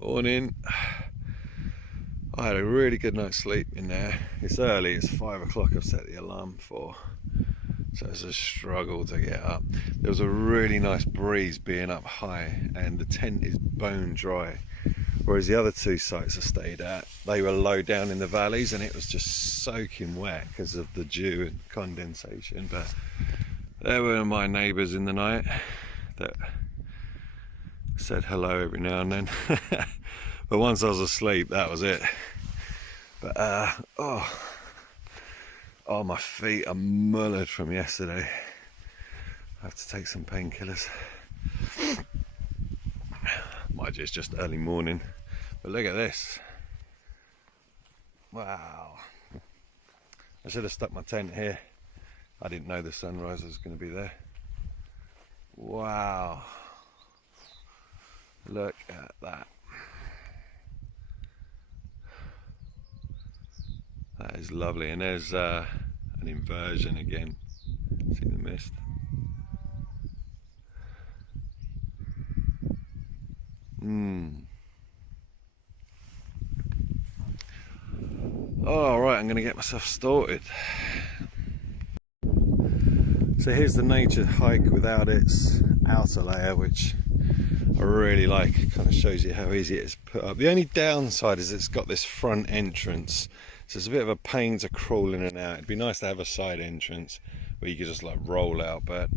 Morning. I had a really good night's sleep in there. It's early, it's 5 o'clock I've set the alarm for, so it's a struggle to get up. There was a really nice breeze being up high and the tent is bone dry, whereas the other two sites I stayed at, they were low down in the valleys and it was just soaking wet because of the dew and condensation. But there were my neighbours in the night that said hello every now and then. But once I was asleep, that was it. But oh, my feet are mullered from yesterday. I have to take some painkillers. Mind you, it's just early morning, but look at this. Wow. I should have stuck my tent here. I didn't know the sunrise was going to be there. Wow. Look at that. That is lovely. And there's an inversion again. See the mist? Oh, right, I'm going to get myself started. So here's the nature hike without its outer layer, which I really like. It kind of shows you how easy it is to put up. The only downside is it's got this front entrance, so it's a bit of a pain to crawl in and out. It'd be nice to have a side entrance where you could just like roll out, but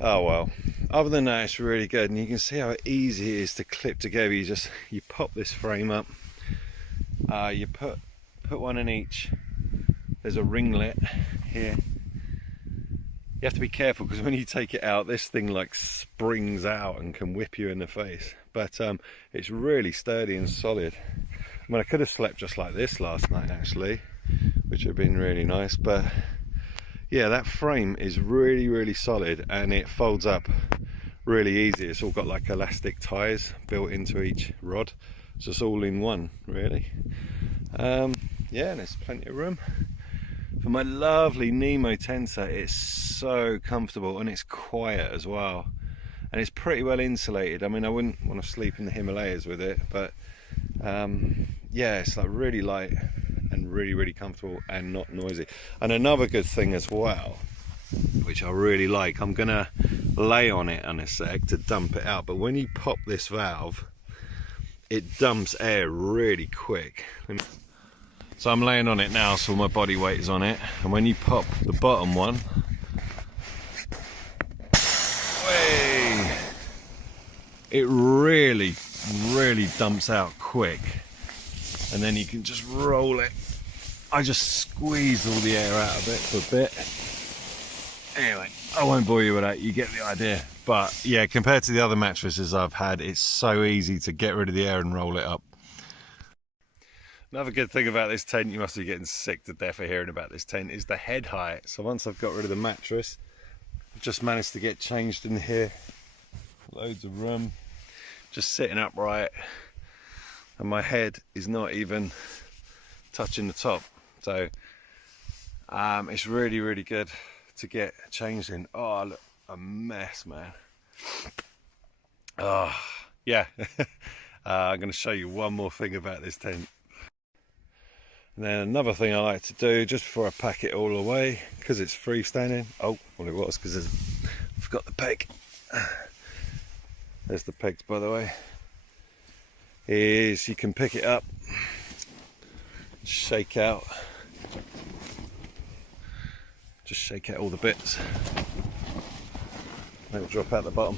oh well. Other than that, it's really good, and you can see how easy it is to clip together. You pop this frame up, you put one in each. There's a ringlet here. You have to be careful because when you take it out, this thing like springs out and can whip you in the face. But it's really sturdy and solid. I mean, I could have slept just like this last night actually, which would have been really nice. But yeah, that frame is really, really solid and it folds up really easy. It's all got like elastic ties built into each rod, so it's all in one really. Yeah, and there's plenty of room. For my lovely Nemo tent set, it's so comfortable and it's quiet as well, and it's pretty well insulated. I mean, I wouldn't want to sleep in the Himalayas with it, but yeah, it's like really light and really, really comfortable and not noisy. And another good thing as well, which I really like, I'm gonna lay on it in a sec to dump it out, but when you pop this valve, it dumps air really quick. So I'm laying on it now, so my body weight is on it, and when you pop the bottom one, it really, really dumps out quick, and then you can just roll it. I just squeezed all the air out of it for a bit. Anyway, I won't bore you with that, you get the idea. But yeah, compared to the other mattresses I've had, it's so easy to get rid of the air and roll it up. Another good thing about this tent, you must be getting sick to death of hearing about this tent, is the head height. So once I've got rid of the mattress, I've just managed to get changed in here. Loads of room, just sitting upright, and my head is not even touching the top. So it's really, really good to get changed in. Oh, look, a mess, man. Oh, yeah. I'm going to show you one more thing about this tent. And then another thing I like to do just before I pack it all away, because it's freestanding. Oh, well, it was because I forgot the peg. There's the pegs, by the way. Is you can pick it up, shake out, just shake out all the bits. They'll drop out the bottom.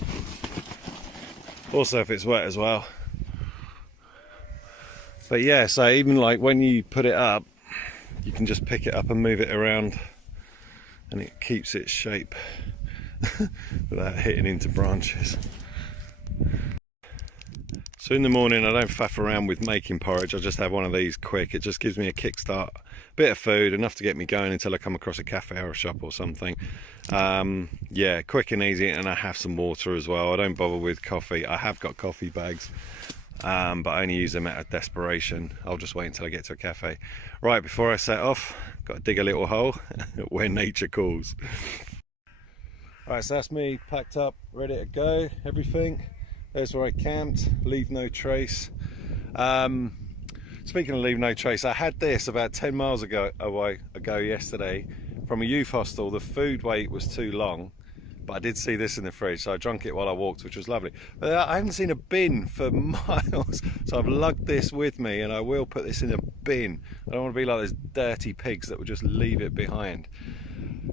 Also, if it's wet as well. But yeah, so even like when you put it up, you can just pick it up and move it around, and it keeps its shape without hitting into branches. So in the morning, I don't faff around with making porridge. I just have one of these quick. It just gives me a kickstart, bit of food, enough to get me going until I come across a cafe or a shop or something. Yeah, quick and easy, and I have some water as well. I don't bother with coffee. I have got coffee bags, but I only use them out of desperation. I'll just wait until I get to a cafe. Right, before I set off, got to dig a little hole where nature calls. Alright, so that's me packed up, ready to go, everything. There's where I camped, leave no trace. Speaking of leave no trace, I had this about 10 miles ago yesterday from a youth hostel. The food wait was too long, but I did see this in the fridge, so I drank it while I walked, which was lovely. But I haven't seen a bin for miles, so I've lugged this with me, and I will put this in a bin. I don't want to be like those dirty pigs that will just leave it behind.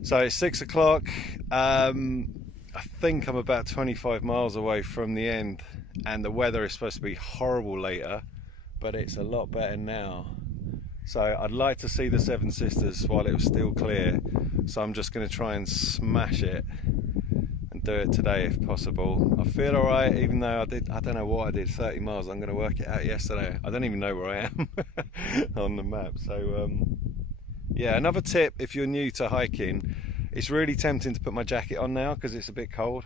So it's 6 o'clock. I think I'm about 25 miles away from the end, and the weather is supposed to be horrible later, but it's a lot better now. So I'd like to see the Seven Sisters while it was still clear, so I'm just going to try and smash it and do it today if possible. I feel alright, even though I don't know what I did, 30 miles. I'm going to work it out yesterday. I don't even know where I am on the map. So yeah, another tip if you're new to hiking, it's really tempting to put my jacket on now because it's a bit cold,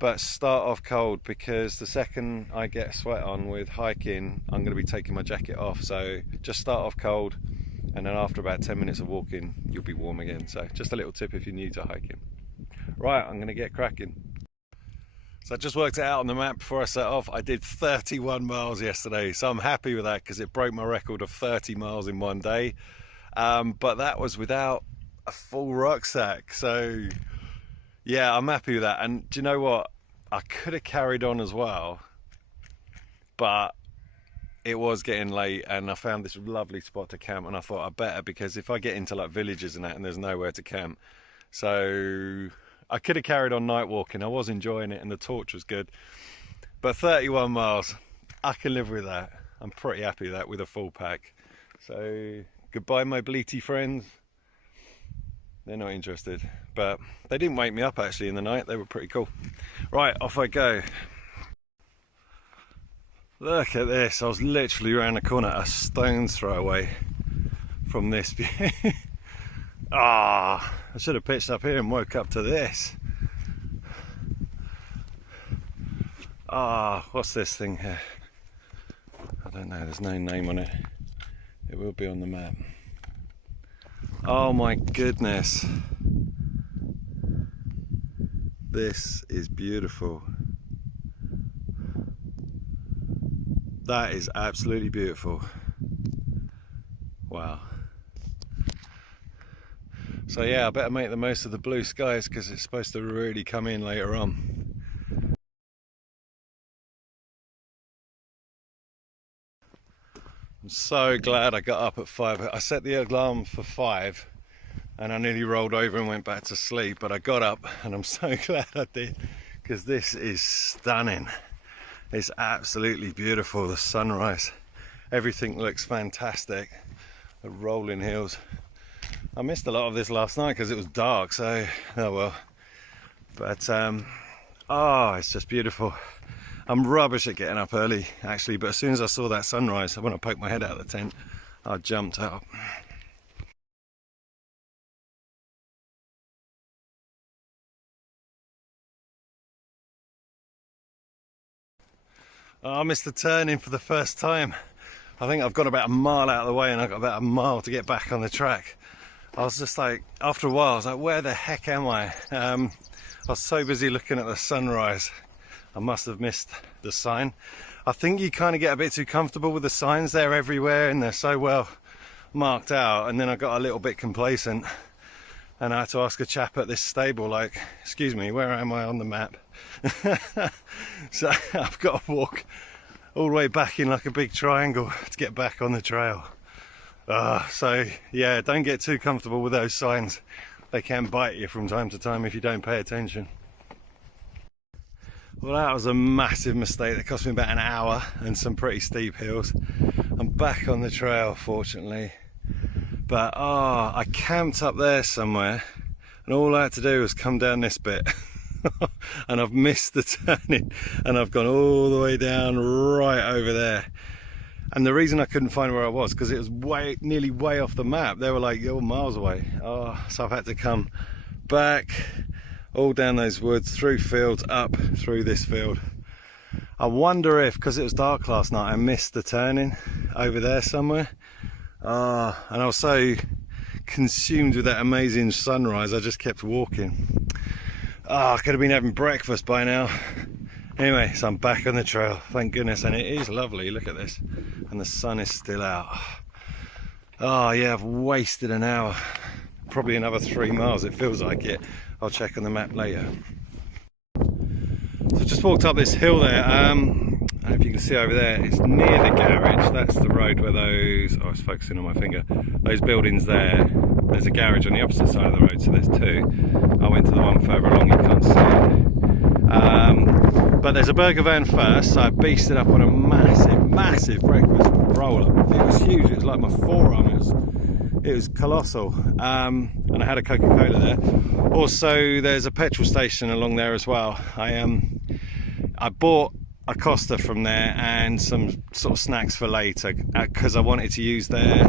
but start off cold, because the second I get a sweat on with hiking, I'm going to be taking my jacket off. So just start off cold, and then after about 10 minutes of walking, you'll be warm again. So just a little tip if you're new to hiking. Right, I'm going to get cracking. So I just worked it out on the map before I set off. I did 31 miles yesterday, so I'm happy with that because it broke my record of 30 miles in one day. But that was without a full rucksack. So yeah, I'm happy with that. And do you know what? I could have carried on as well, but it was getting late, and I found this lovely spot to camp, and I thought I better, because if I get into like villages and that and there's nowhere to camp. So I could have carried on night walking. I was enjoying it and the torch was good, but 31 miles, I can live with that. I'm pretty happy with that with a full pack. So goodbye my bleaty friends. They're not interested, but they didn't wake me up actually in the night. They were pretty cool. Right, off I go. Look at this. I was literally around the corner, a stone's throw away from this view. I should have pitched up here and woke up to this. What's this thing here? I don't know, there's no name on it. It will be on the map. Oh my goodness. This is beautiful. That is absolutely beautiful. Wow. So yeah, I better make the most of the blue skies because it's supposed to really come in later on. I'm so glad I got up at 5. I set the alarm for 5 and I nearly rolled over and went back to sleep, but I got up and I'm so glad I did, because this is stunning. It's absolutely beautiful. The sunrise, everything looks fantastic. The rolling hills. I missed a lot of this last night because it was dark, so oh well. But it's just beautiful. I'm rubbish at getting up early actually, but as soon as I saw that sunrise, when I poked my head out of the tent, I jumped up. I missed the turning for the first time. I think I've got about a mile out of the way and I've got about a mile to get back on the track. I was just like, after a while, I was like, where the heck am I? I was so busy looking at the sunrise, I must have missed the sign. I think you kind of get a bit too comfortable with the signs. They're everywhere and they're so well marked out, and then I got a little bit complacent and I had to ask a chap at this stable, like, excuse me, where am I on the map? So I've got to walk all the way back in like a big triangle to get back on the trail. So yeah, don't get too comfortable with those signs. They can bite you from time to time if you don't pay attention. Well, that was a massive mistake that cost me about an hour and some pretty steep hills. I'm back on the trail fortunately, but I camped up there somewhere and all I had to do was come down this bit. And I've missed the turning and I've gone all the way down right over there. And the reason I couldn't find where I was because it was nearly way off the map. They were like, you're miles away. So I've had to come back all down those woods, through fields, up through this field. I wonder if, because it was dark last night, I missed the turning over there somewhere. And I was so consumed with that amazing sunrise, I just kept walking. I could have been having breakfast by now. Anyway, so I'm back on the trail, thank goodness, and it is lovely. Look at this, and the sun is still out. Oh yeah, I've wasted an hour, probably another 3 miles, it feels like it. I'll check on the map later. So I've just walked up this hill there. I don't know if you can see over there, it's near the garage. That's the road where those, oh, I was focusing on my finger, those buildings there. There's a garage on the opposite side of the road, so there's two. I went to the one further along, you can't see it. But there's a burger van first, so I beasted up on a massive breakfast roll up. It was huge, it was like my forearm, it was colossal. And I had a Coca-Cola there. Also, there's a petrol station along there as well. I bought a Costa from there and some sort of snacks for later because I wanted to use their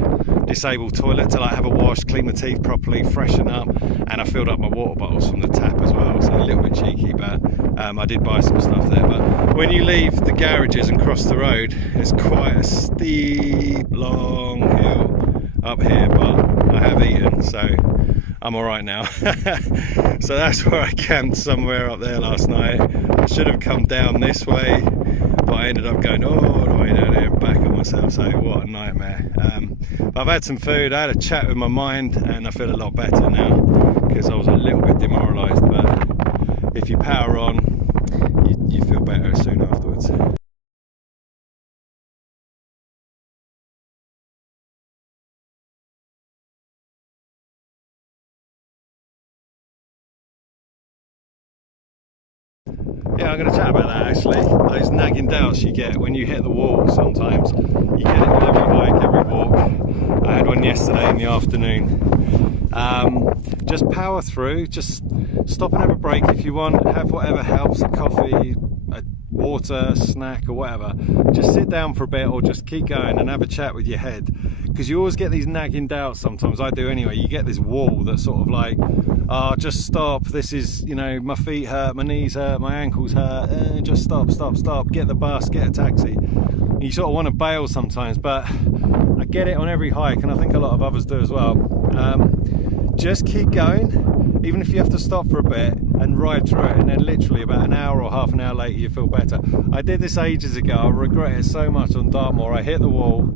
disabled toilet to like have a wash, clean my teeth properly, freshen up, and I filled up my water bottles from the tap as well, so a little bit cheeky, but I did buy some stuff there. But when you leave the garages and cross the road, it's quite a steep, long hill up here, but I have eaten, so I'm alright now. So that's where I camped, somewhere up there last night. I should have come down this way, but I ended up going all the way down here and back on myself, so what a nightmare. But I've had some food, I had a chat with my mind, and I feel a lot better now, because I was a little bit demoralised, but if you power on, you feel better soon afterwards. Yeah, I'm going to chat about that actually. Those nagging doubts you get when you hit the wall sometimes. You get it with every hike, every walk. I had one yesterday in the afternoon. Just power through, just stop and have a break if you want, have whatever helps, a coffee, a water, snack or whatever. Just sit down for a bit or just keep going and have a chat with your head. Because you always get these nagging doubts sometimes, I do anyway. You get this wall that's sort of like, oh, just stop, this is, you know, my feet hurt, my knees hurt, my ankles hurt, just stop, get the bus, get a taxi. And you sort of want to bail sometimes, but I get it on every hike, and I think a lot of others do as well. Just keep going, even if you have to stop for a bit and ride through it, and then literally about an hour or half an hour later you feel better. I did this ages ago, I regret it so much on Dartmoor. I hit the wall,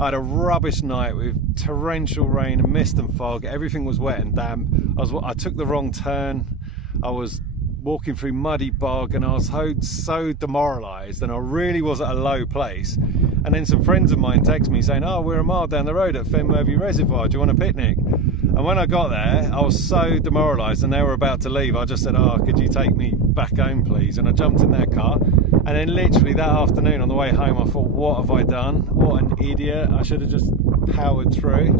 I had a rubbish night with torrential rain and mist and fog, everything was wet and damp. I took the wrong turn, I was walking through muddy bog, and I was so demoralised, and I really was at a low place. And then some friends of mine text me saying, oh, we're a mile down the road at Fenworthy Reservoir, do you want a picnic? And when I got there, I was so demoralised, and they were about to leave. I just said, oh, could you take me back home please? And I jumped in their car, and then literally that afternoon on the way home I thought, what have I done? What an idiot, I should have just powered through.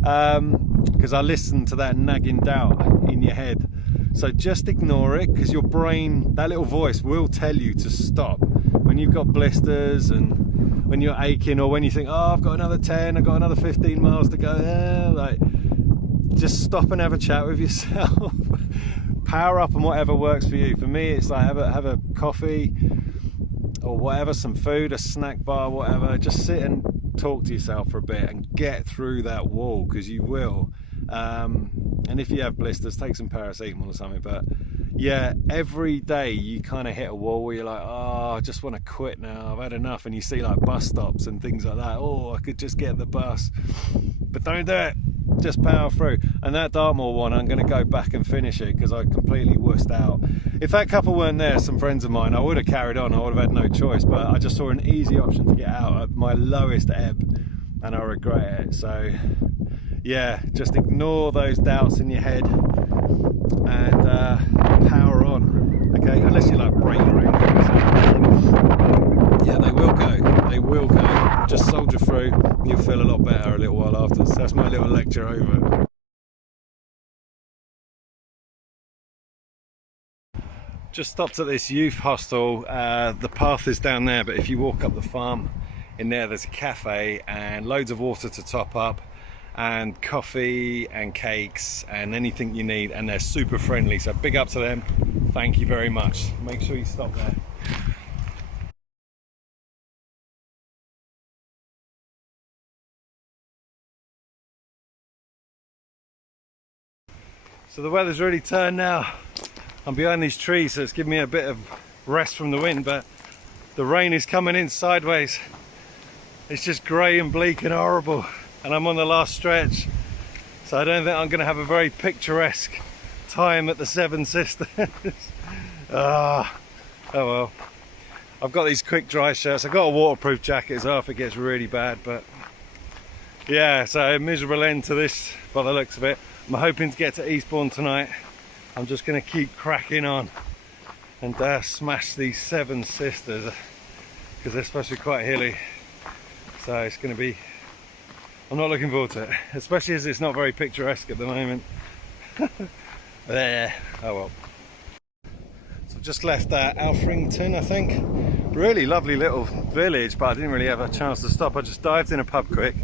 Because I listened to that nagging doubt in your head. So just ignore it, because your brain, that little voice will tell you to stop. When you've got blisters and when you're aching, or when you think, oh, I've got another 10, I've got another 15 miles to go, like, just stop and have a chat with yourself. Power up on whatever works for you. For me, it's like have a coffee or whatever, some food, a snack bar, whatever. Just sit and talk to yourself for a bit and get through that wall, because you will. And if you have blisters, take some paracetamol or something. But yeah, every day you kind of hit a wall where you're like, oh, I just want to quit now, I've had enough. And you see like bus stops and things like that. Oh, I could just get the bus. But don't do it, just power through. And that Dartmoor one, I'm going to go back and finish it, because I completely wussed out. If that couple weren't there, some friends of mine, I would have carried on, I would have had no choice. But I just saw an easy option to get out at my lowest ebb, and I regret it. So yeah, just ignore those doubts in your head and power on, okay? Unless you like break your ankles. Yeah, they will go. Just soldier through, you'll feel a lot better a little while after. So that's my little lecture over. Just stopped at this youth hostel. The path is down there, but if you walk up the farm in there's a cafe and loads of water to top up, and coffee and cakes and anything you need, and they're super friendly, so big up to them. Thank you very much. Make sure you stop there. So the weather's really turned now. I'm behind these trees, so it's giving me a bit of rest from the wind, but the rain is coming in sideways. It's just grey and bleak and horrible, and I'm on the last stretch, so I don't think I'm going to have a very picturesque time at the Seven Sisters. Oh well. I've got these quick dry shirts. I've got a waterproof jacket as well if it gets really bad, but yeah, so a miserable end to this by the looks of it. I'm hoping to get to Eastbourne tonight. I'm just going to keep cracking on and smash these Seven Sisters because they're supposed to be quite hilly. So it's going to be, I'm not looking forward to it, especially as it's not very picturesque at the moment. There, oh well. So I've just left Alfrington, I think. Really lovely little village, but I didn't really have a chance to stop. I just dived in a pub quick.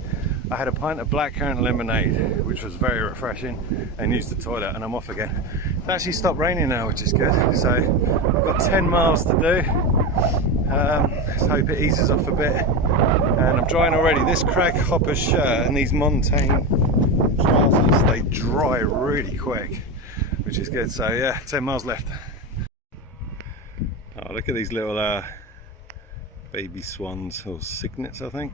I had a pint of blackcurrant lemonade, which was very refreshing, and used the toilet, and I'm off again. It's actually stopped raining now, which is good. So I've got 10 miles to do. Let's hope it eases off a bit. And I'm drying already. This Crag Hopper shirt and these Montane trousers, they dry really quick, which is good. So yeah, 10 miles left. Oh, look at these little baby swans, or cygnets, I think.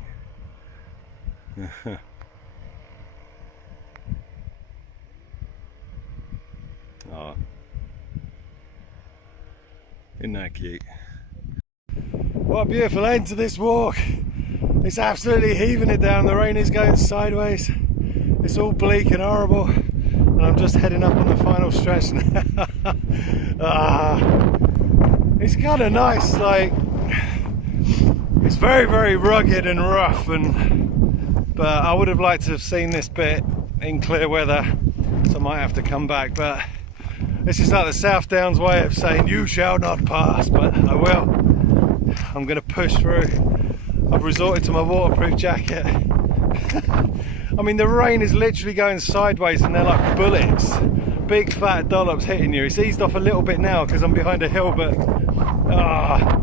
Oh, isn't that cute? What a beautiful end to this walk. It's absolutely heaving it down. The rain is going sideways. It's all bleak and horrible, and I'm just heading up on the final stretch now. It's kind of nice, like it's very, very rugged and rough, but I would have liked to have seen this bit in clear weather, so I might have to come back. But this is like the South Downs way of saying you shall not pass, but I will. I'm going to push through. I've resorted to my waterproof jacket. I mean, the rain is literally going sideways and they're like bullets, big fat dollops hitting you. It's eased off a little bit now because I'm behind a hill, but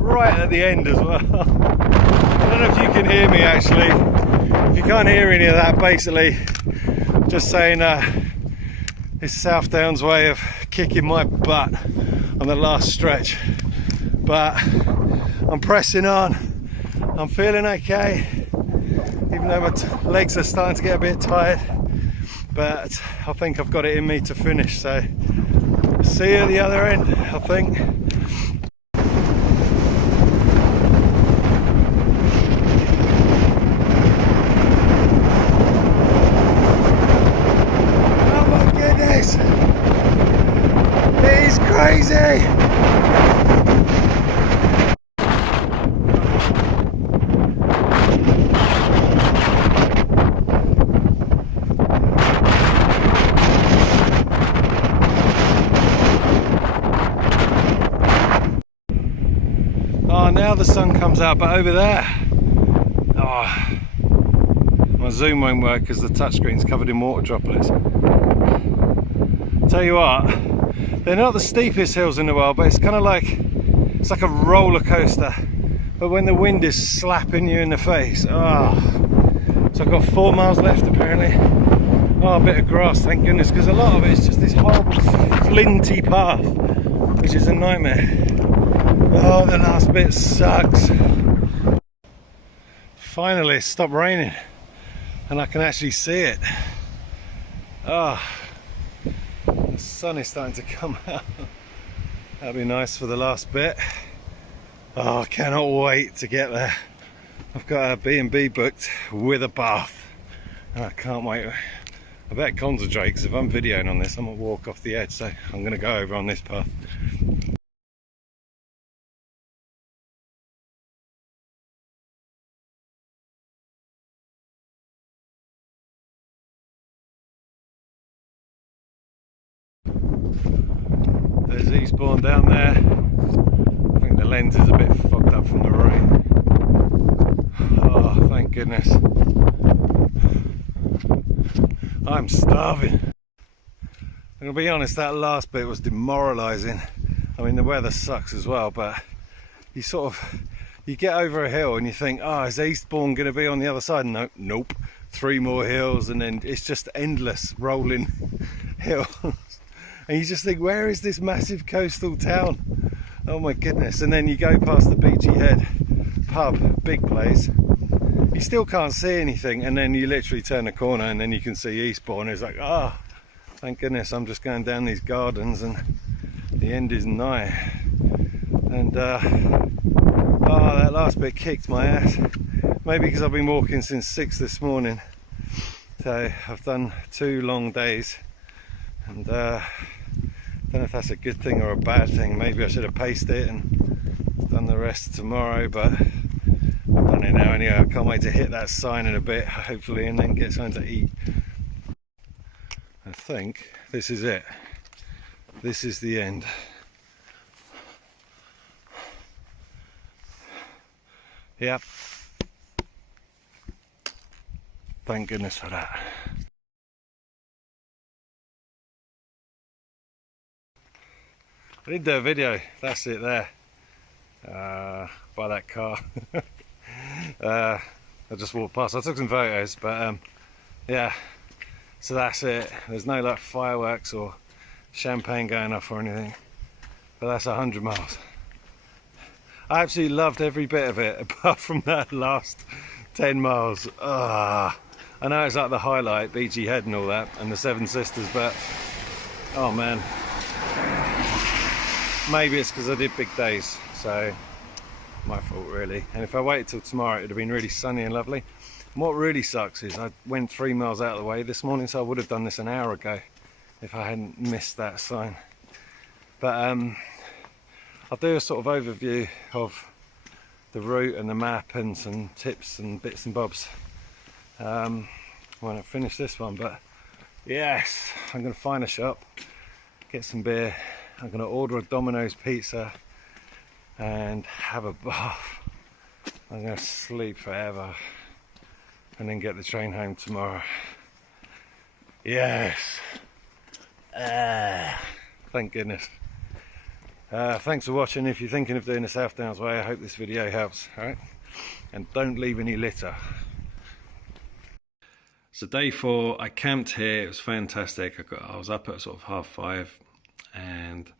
right at the end as well. I don't know if you can hear me actually. If you can't hear any of that, basically just saying it's South Downs way of kicking my butt on the last stretch, but I'm pressing on. I'm feeling okay, even though my legs are starting to get a bit tired, but I think I've got it in me to finish. So see you at the other end, I think. It is crazy! Oh, now the sun comes out, but over there, oh, my zoom won't work because the touchscreen's covered in water droplets. Tell you what, they're not the steepest hills in the world, but it's kind of like, it's like a roller coaster, but when the wind is slapping you in the face. Oh, so I've got 4 miles left apparently. Oh, a bit of grass, thank goodness, because a lot of it is just this horrible flinty path, which is a nightmare. Oh, the last bit sucks. Finally it stopped raining and I can actually see it. Oh, the sun is starting to come out. That'll be nice for the last bit. Oh, I cannot wait to get there. I've got a B&B booked with a bath and I can't wait. I better concentrate because if I'm videoing on this, I'm gonna walk off the edge, so I'm gonna go over on this path. There's Eastbourne down there. I think the lens is a bit fogged up from the rain. Oh, thank goodness. I'm starving. I'm gonna be honest, that last bit was demoralising. I mean, the weather sucks as well, but you get over a hill and you think, oh, is Eastbourne gonna be on the other side? No, nope. 3 more hills and then it's just endless rolling hills. And you just think, where is this massive coastal town? Oh my goodness. And then you go past the Beachy Head pub, big place. You still can't see anything, and then you literally turn a corner and then you can see Eastbourne. It's like, ah, oh, thank goodness I'm just going down these gardens and the end is nigh. And oh, that last bit kicked my ass. Maybe because I've been walking since 6 this morning. So I've done 2 long days, and don't know if that's a good thing or a bad thing. Maybe I should have paced it and done the rest tomorrow, but I've done it now anyway. I can't wait to hit that sign in a bit, hopefully, and then get something to eat. I think this is it. This is the end. Yep. Thank goodness for that. I did do a video, that's it there, by that car. I just walked past. I took some photos, but yeah, so that's it. There's no like fireworks or champagne going off or anything, but that's 100 miles. I absolutely loved every bit of it apart from that last 10 miles. I know it's like the highlight, Beachy Head and all that, and the Seven Sisters, but oh man, maybe it's because I did big days, so my fault really. And if I waited till tomorrow, it would have been really sunny and lovely. And what really sucks is I went 3 miles out of the way this morning, so I would have done this an hour ago if I hadn't missed that sign. But I'll do a sort of overview of the route and the map and some tips and bits and bobs when I finish this one. But yes, I'm going to find a shop, get some beer. I'm going to order a Domino's pizza and have a bath. I'm going to sleep forever and then get the train home tomorrow. Yes. Thank goodness. Thanks for watching. If you're thinking of doing the South Downs Way, I hope this video helps. Alright, and don't leave any litter. So day 4, I camped here. It was fantastic. I was up at sort of 5:30, and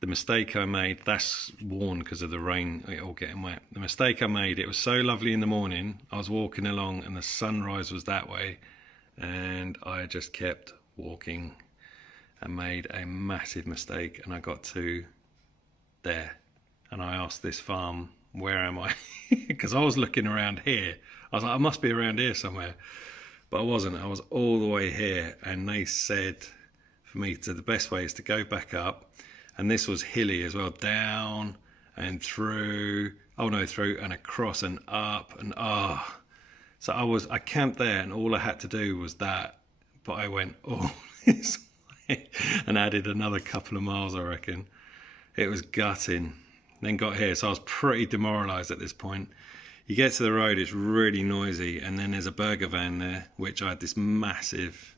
the mistake I made, that's worn because of the rain, it all getting wet. The mistake I made, it was so lovely in the morning. I was walking along and the sunrise was that way, and I just kept walking and made a massive mistake, and I got to there and I asked this farm, where am I? Because I was looking around here. I was like, I must be around here somewhere, but I wasn't. I was all the way here, and they said for me to, the best way is to go back up, and this was hilly as well, down and through, oh no, through and across and up, and so I camped there, and all I had to do was that, but I went all this way and added another couple of miles, I reckon. It was gutting. Then got here, so I was pretty demoralised at this point. You get to the road, it's really noisy, and then there's a burger van there, which I had this massive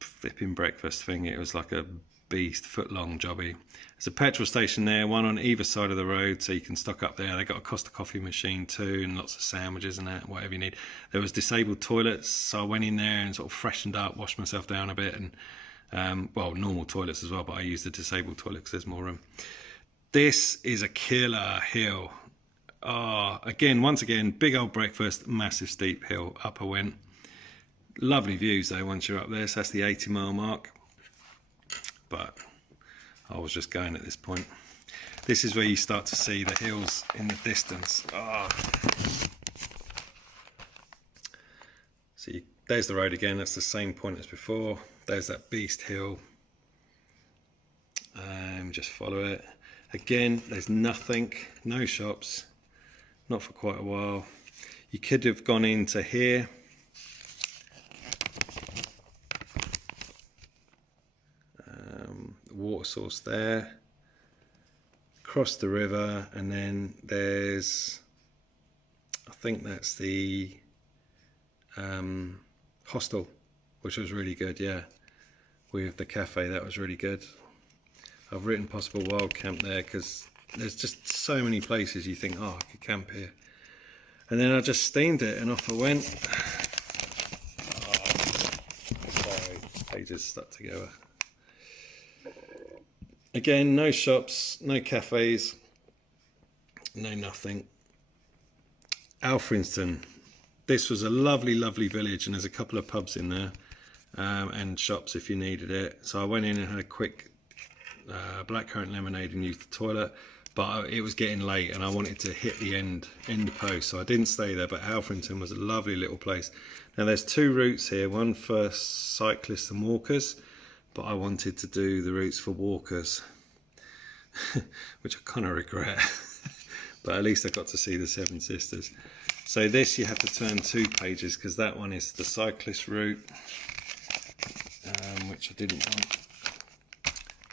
flipping breakfast thing. It was like a beast, foot-long jobby. There's a petrol station there, one on either side of the road, so you can stock up there. They got a Costa coffee machine too, and lots of sandwiches and that, whatever you need. There was disabled toilets, so I went in there and sort of freshened up, washed myself down a bit, and well, normal toilets as well, but I used the disabled toilet because there's more room. This is a killer hill. Again, once again, big old breakfast, massive steep hill. Up I went. Lovely views though once you're up there, so that's the 80-mile mark. But I was just going at this point. This is where you start to see the hills in the distance. So there's the road again, that's the same point as before. There's that beast hill. Just follow it. Again, there's nothing, no shops, not for quite a while. You could have gone into here. Water source there. Across the river, and then there's, I think that's the hostel, which was really good, yeah. With the cafe, that was really good. I've written possible wild camp there because there's just so many places you think, oh, I could camp here. And then I just steamed it and off I went. Sorry, pages stuck together. Again, no shops, no cafes, no nothing. Alfrinston. This was a lovely, lovely village, and there's a couple of pubs in there and shops if you needed it. So I went in and had a quick blackcurrant lemonade and used the toilet, but it was getting late and I wanted to hit the end post, so I didn't stay there. But Alfrinston was a lovely little place. Now there's two routes here, one for cyclists and walkers, but I wanted to do the routes for walkers, which I kind of regret. But at least I got to see the Seven Sisters. So this you have to turn 2 pages, because that one is the cyclist route, which I didn't want.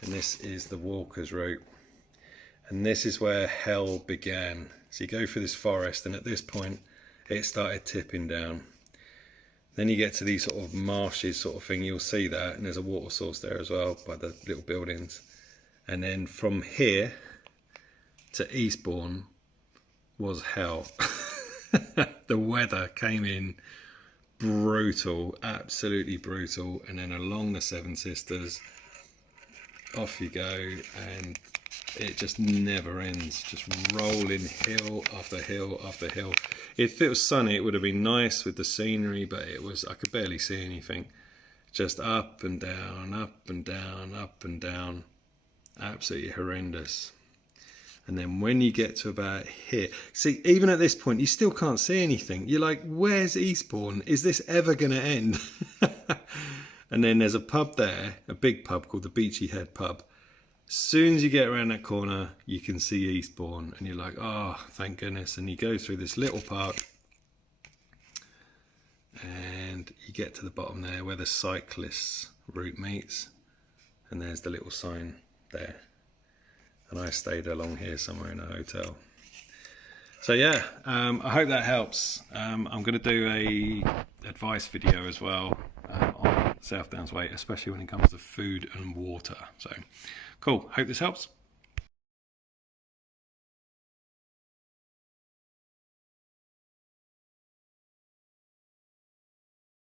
And this is the walkers route. And this is where hell began. So you go through this forest, and at this point it started tipping down. Then you get to these sort of marshes sort of thing, you'll see that, and there's a water source there as well by the little buildings. And then from here to Eastbourne was hell. The weather came in brutal, absolutely brutal, and then along the Seven Sisters, off you go, and it just never ends, just rolling hill after hill after hill. If it was sunny, it would have been nice with the scenery, but it was, I could barely see anything. Just up and down, up and down, up and down. Absolutely horrendous. And then when you get to about here, see, even at this point, you still can't see anything. You're like, where's Eastbourne? Is this ever going to end? And then there's a pub there, a big pub called the Beachy Head Pub. As soon as you get around that corner, you can see Eastbourne, and you're like, oh, thank goodness. And you go through this little park, and you get to the bottom there where the cyclists route meets, and there's the little sign there. And I stayed along here somewhere in a hotel. So yeah, I hope that helps. I'm going to do a advice video as well on South Downs Way, especially when it comes to food and water. So cool, hope this helps.